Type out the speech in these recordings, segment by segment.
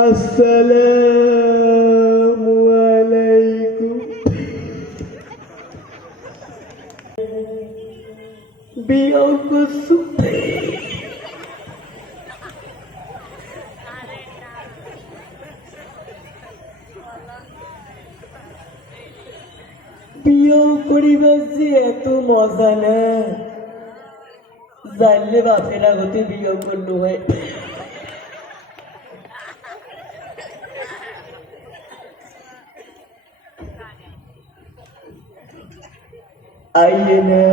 আসসালামু আলাইকুম। বিয়ে করছো? বিয়ে করিবার যে এত মজা না, জানলে বাপেরা হতে বিয়ে করলো হয়। আইয়ে না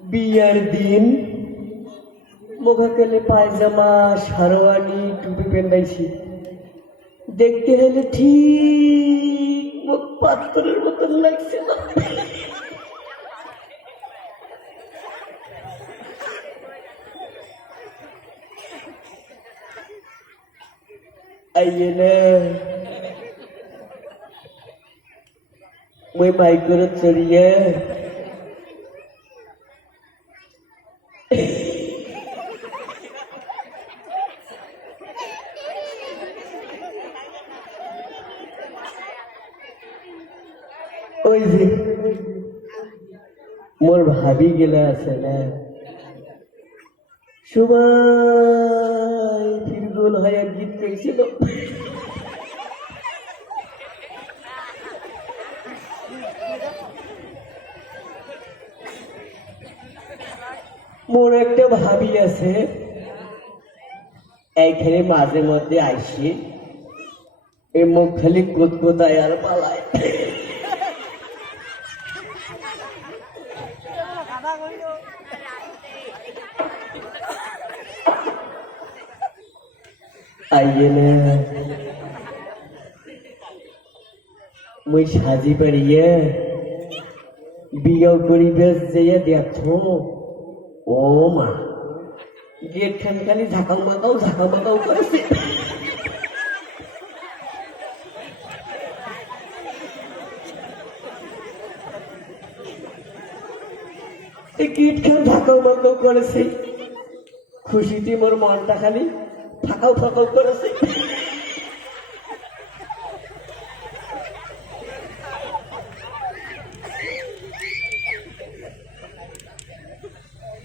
বিয়ার দিন মুখাকেলে পায়জামা সারোয়ানি টুপি পেন্দাইছি, দেখতে হলে ঠিক মুখ পাথরের মতন লাগছে না। আইয়ে না মই বাইক করে চড়িয়ে ওই যে মোর ভাবি গেলে আছে না, সবাই ফিরগোল হয়ে গীত গাইছিল। মোর একটা ভাবি আছে, এইখানে মাঝে মধ্যে আইসি এই মুখ খালি কোথায় আর পালায়। আইয়ে না মুই সাজি পারিয়ে বিয়ে করিবে যে দেখো, ও মা গেট খান খালি ঝাঁকাও মাকাও করেছে। গেট খান ঝাঁকাও মাকাও করেছে, খুশিতে মোর মনটা খালি ফাঁকাও করেছে।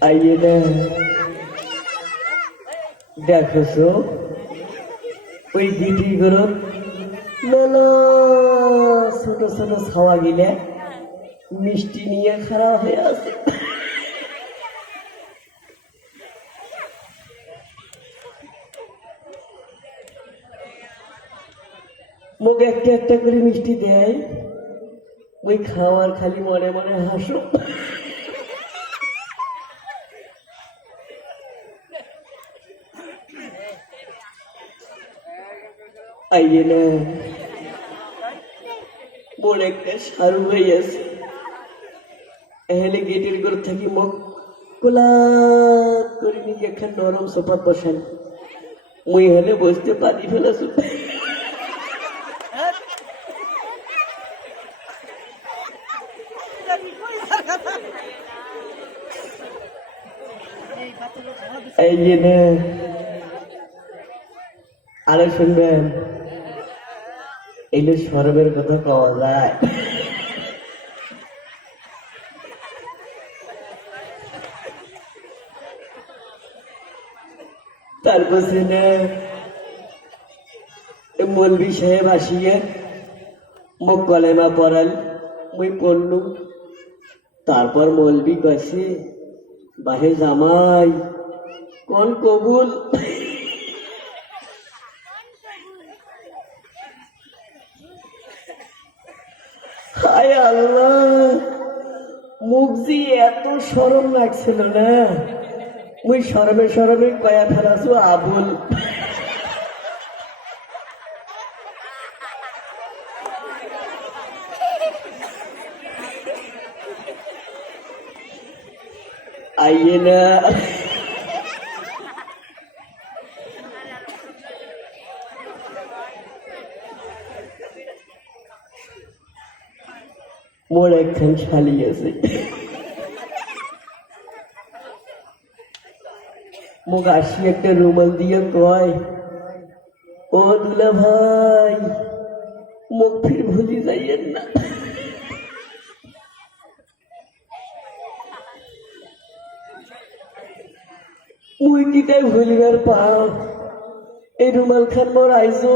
আইয়ে না দেখছো ওই গিটি গুলো নানা ছোট ছোট ছাওয়া গিলে মিষ্টি নিয়ে খারাপ হয়ে আছে। মুখ একটা করে মিষ্টি দেয়, ওই খাওয়ার খালি মনে মনে হাসো। আইয়ে না মোর একটা সারু হয়ে আছে, এহলে গেটের ঘর থাকি মুখ কোলাত করে নিয়ে একটা নরম সোফা বসান, মুই হলে বসতে পারি ফেলাছ। আইয়ে না আরে শুনবেন, এলে সরবের কথা পাওয়া যায়। তারপর না মৌলবি সাহেব আসিয়ে মুখ কলেমা পড়াল, মুই পড়লু। তারপর মৌলবি কাছে বাহে জামাই কোন কবুল। হায় আল্লাহ, মুখ যে এত শরম লাগছিল না, মুই শরমে কয়া ফেলাছু আবুল। आइए ना मोर एकखान शाली आछे मुख आसि एक रुमाल दिए कय দুলা ভাই মুখ ফির ভুলি যাইয়েন না। মুই কিটাই ভুলিবার পাও এই রুমাল খান মোর আইজো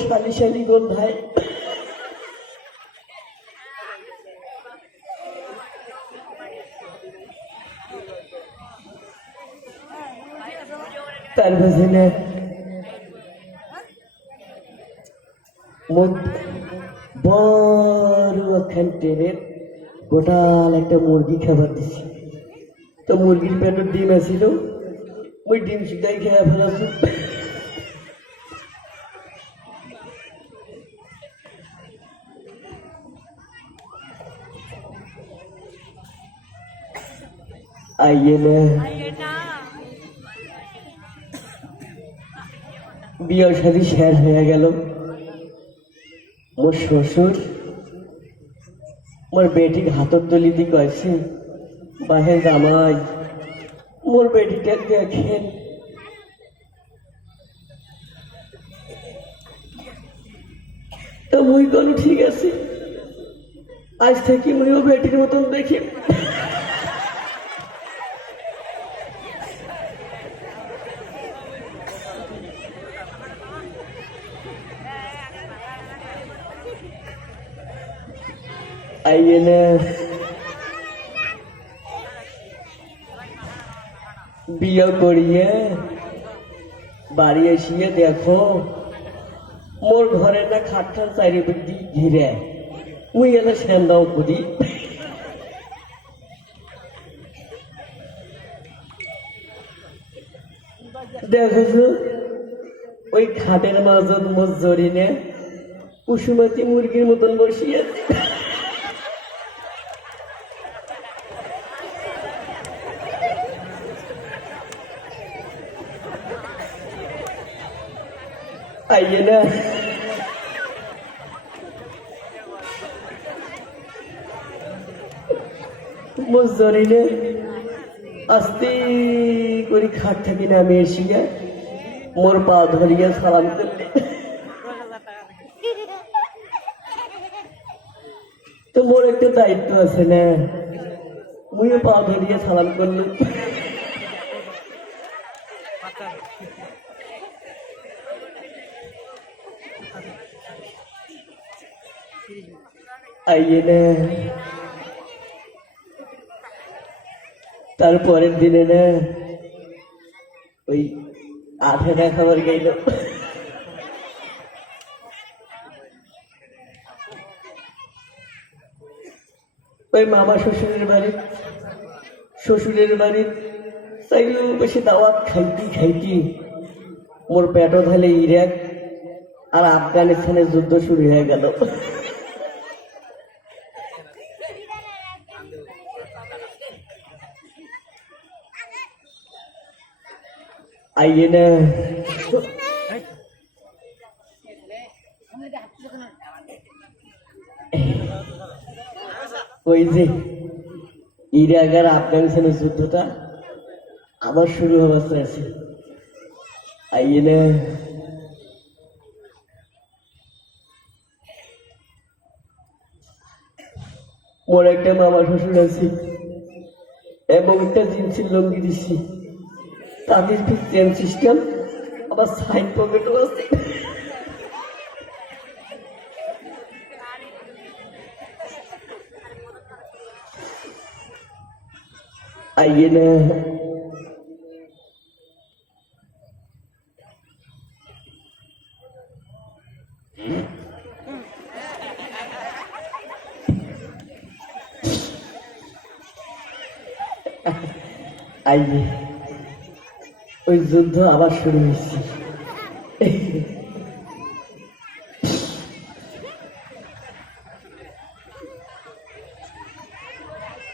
শালি শালি গন্ধায়। তার বাজে বড় একখান টেনের গোটাল একটা মুরগি খাবার দিছি। তো মুরগির পেটের ডিম আছিল, ওই ডিম সিটাই খেয়ে ফেলাছি। आइए ना বিয়ে শাদী শেষ হয়ে গেল। মোর শ্বশুর মোর বেটির হাতর তলি দি কয়েছে, বাহে জামাই মোর বেটিটা দেখেন। তো মুই কল ঠিক আছে, আজ থেকে মুইও বেটির মতন দেখি। आइए ना বিয়ে করিয়ে বাড়ি এসিয়ে দেখো মোর ঘরে না খাটখান চারিদিক ঘিরে, মুই এলে সেন্দাও করি। দেখো ওই খাটের মাঝত মোর জরিনে কুসুমাতি মুরগির মতন বসিয়ে आइए ना মজরিনে আস্তে করে খাট থাকি নামে এসিয়া মোর পা ধরিয়া সালাম করলে। তো মোর একটা দায়িত্ব আছে না, মুইও পা ধরিয়া সালাম করলাম। आइए ना তারপরের দিনে না ওই আঠেনা খাবার গেল। ওই মামা শ্বশুরের বাড়ি চাইলেও বেশি দাওয়াত খাইতি মোর পেটও ঢালে ইরাক আর আফগানিস্তানের যুদ্ধ শুরু হয়ে গেল। आइए ना ওই যে ইরাক আর আফগানিস্তানের যুদ্ধটা আবার শুরু হওয়ার আছে। आइए ना মোর একটা মামা শ্বশুর আছে এবং একটা জিন্সের লঙ্গি দিছি, তাদের চেন সিস্টেম আবার সাইড পকেটও আছে। आइए ना आइए ওই যুদ্ধ আবার শুরু হয়েছে।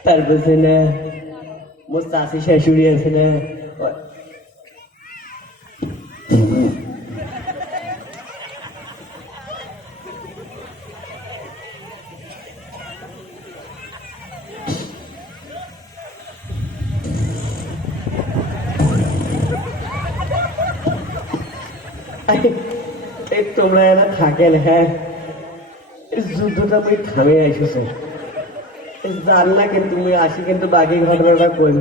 তারপরে না মোর চাষি শাশুড়ি আছে না, তোমরা এরা থাকেন হ্যাঁ এই যুদ্ধটা মুই থামে আইসো জান না কিন্তু মুই আসি কিন্তু বাকি ঘটনাটা কই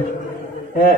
হ্যাঁ